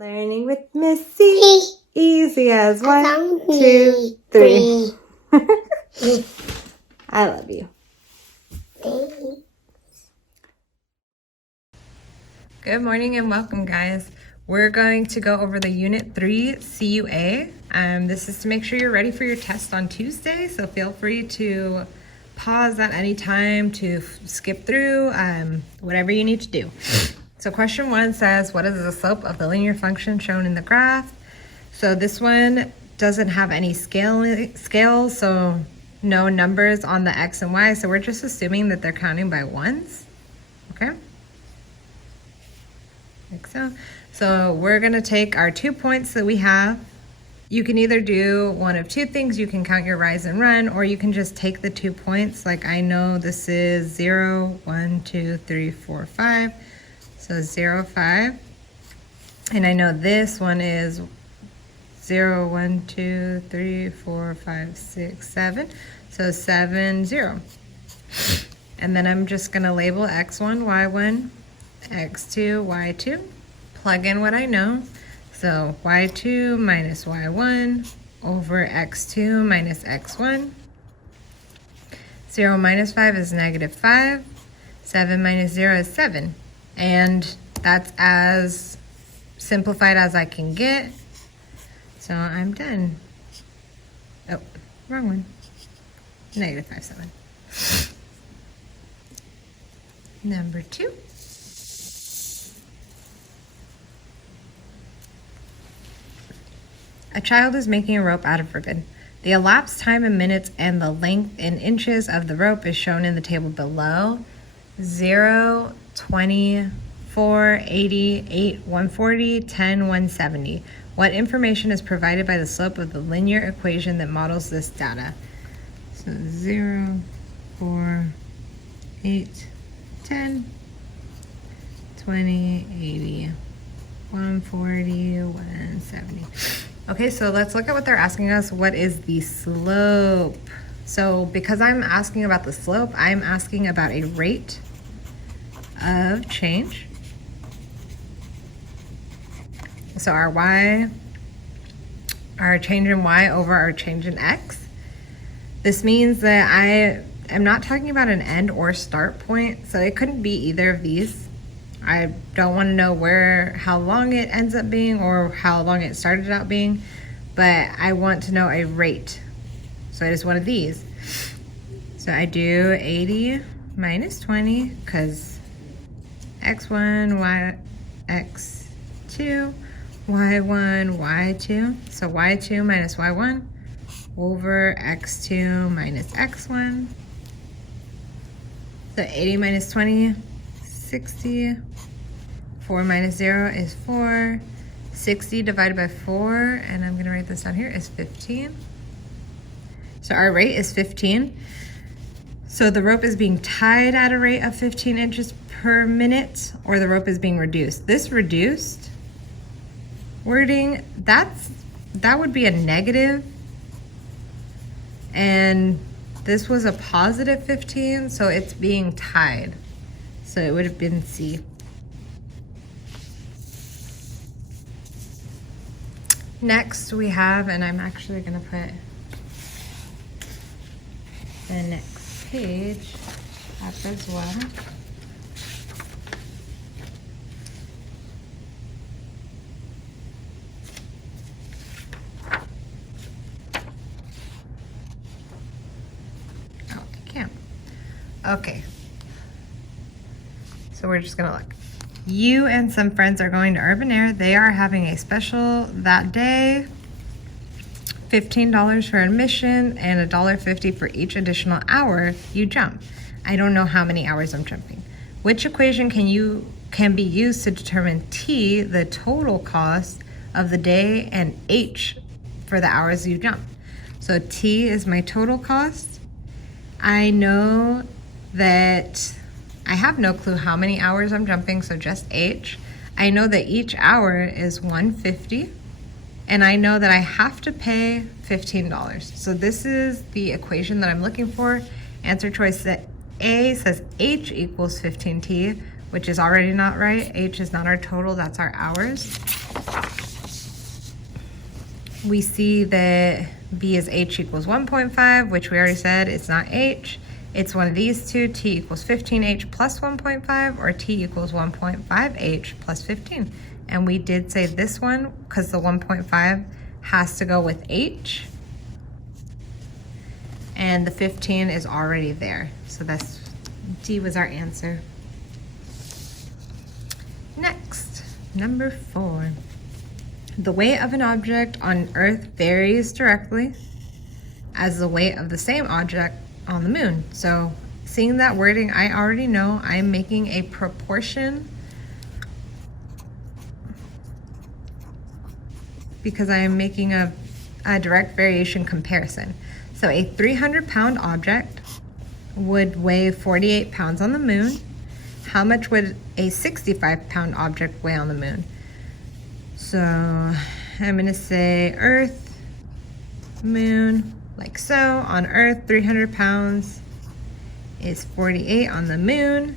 Learning with Missy. Easy as 1, 2, 3. I love you. Good morning and welcome, guys. We're going to go over the Unit 3 CUA. This is to make sure you're ready for your test on Tuesday, so feel free to pause at any time to skip through, whatever you need to do. So question 1 says, what is the slope of the linear function shown in the graph? So this one doesn't have any scales, so no numbers on the x and y, so we're just assuming that they're counting by ones, okay? Like so. So we're gonna take our 2 points that we have. You can either do one of two things. You can count your rise and run, or you can just take the 2 points. Like I know this is 0, 1, 2, 3, 4, 5. So 0, 5. And I know this one is 0, 1, 2, 3, 4, 5, 6, 7. So 7, 0. And then I'm just gonna label x1, y1, x2, y2. Plug in what I know. So y2 minus y1 over x2 minus x1. 0 minus 5 is -5. 7 minus 0 is 7. And that's as simplified as I can get. So I'm done. Oh, wrong one. -5, 7. Number 2. A child is making a rope out of ribbon. The elapsed time in minutes and the length in inches of the rope is shown in the table below. 0, 20, 4, 80, 8, 140, 10, 170. What information is provided by the slope of the linear equation that models this data? So 0, 4, 8, 10, 20, 80, 140, 170. Okay, so let's look at what they're asking us. What is the slope? So because I'm asking about the slope, I'm asking about a rate of change. So our change in y over our change in x. This means that I am not talking about an end or start point, so it couldn't be either of these. I don't want to know how long it ends up being or how long it started out being, but I want to know a rate. So it is one of these. So I do 80 minus 20 because x1, x2, y1, y2. So y2 minus y1 over x2 minus x1. So 80 minus 20, 60. 4 minus 0 is 4. 60 divided by 4, and I'm gonna write this down here, is 15. So our rate is 15. So the rope is being tied at a rate of 15 inches per minute, or the rope is being reduced. This reduced wording, that would be a negative, and this was a positive 15, so it's being tied. So it would have been C. Next we have, and I'm actually gonna put the next page up as well. Oh, I can't. Okay. So we're just gonna look. You and some friends are going to Urban Air. They are having a special that day. $15 for admission and $1.50 for each additional hour you jump. I don't know how many hours I'm jumping. Which equation can be used to determine T, the total cost of the day, and H for the hours you jump? So T is my total cost. I know that I have no clue how many hours I'm jumping, so just H. I know that each hour is $1.50, and I know that I have to pay $15. So this is the equation that I'm looking for. Answer choice A says H equals 15T, which is already not right. H is not our total, that's our hours. we see that b is h equals 1.5, which we already said it's not h. It's one of these two, t equals 15h plus 1.5, or t equals 1.5h plus 15. And we did say this one because the 1.5 has to go with h, and the 15 is already there. So that's, D was our answer. Next, number 4. The weight of an object on Earth varies directly as the weight of the same object on the moon. So seeing that wording, I already know I'm making a proportion because I am making a direct variation comparison. So a 300-pound object would weigh 48 pounds on the moon. How much would a 65-pound object weigh on the moon? So I'm gonna say Earth, moon, like so. On Earth, 300 pounds is 48 on the moon.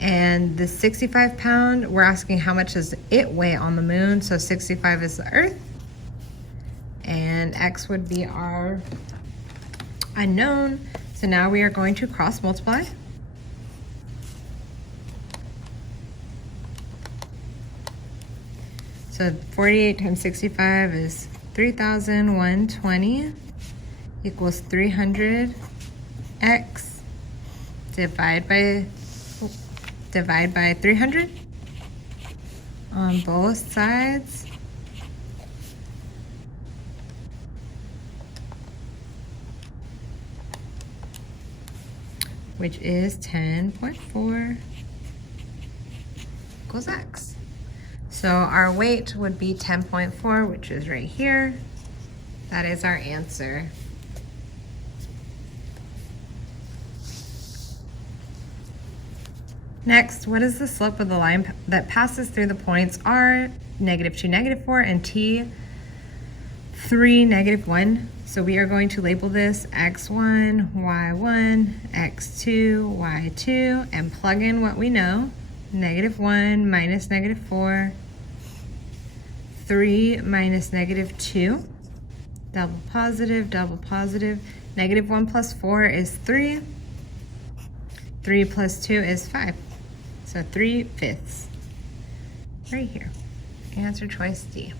And the 65-pound, we're asking how much does it weigh on the moon. So 65 is the Earth. And X would be our unknown. So now we are going to cross multiply. So 48 times 65 is 3,120 equals 300. X divide by 300 on both sides. Which is 10.4 equals X. So our weight would be 10.4, which is right here. That is our answer. Next, what is the slope of the line that passes through the points R, -2, -4, and T, 3, -1? So we are going to label this x1, y1, x2, y2, and plug in what we know. -1 minus -4, 3 minus -2, double positive, -1 plus 4 is 3, 3 plus 2 is 5. So 3/5, right here. Answer choice D.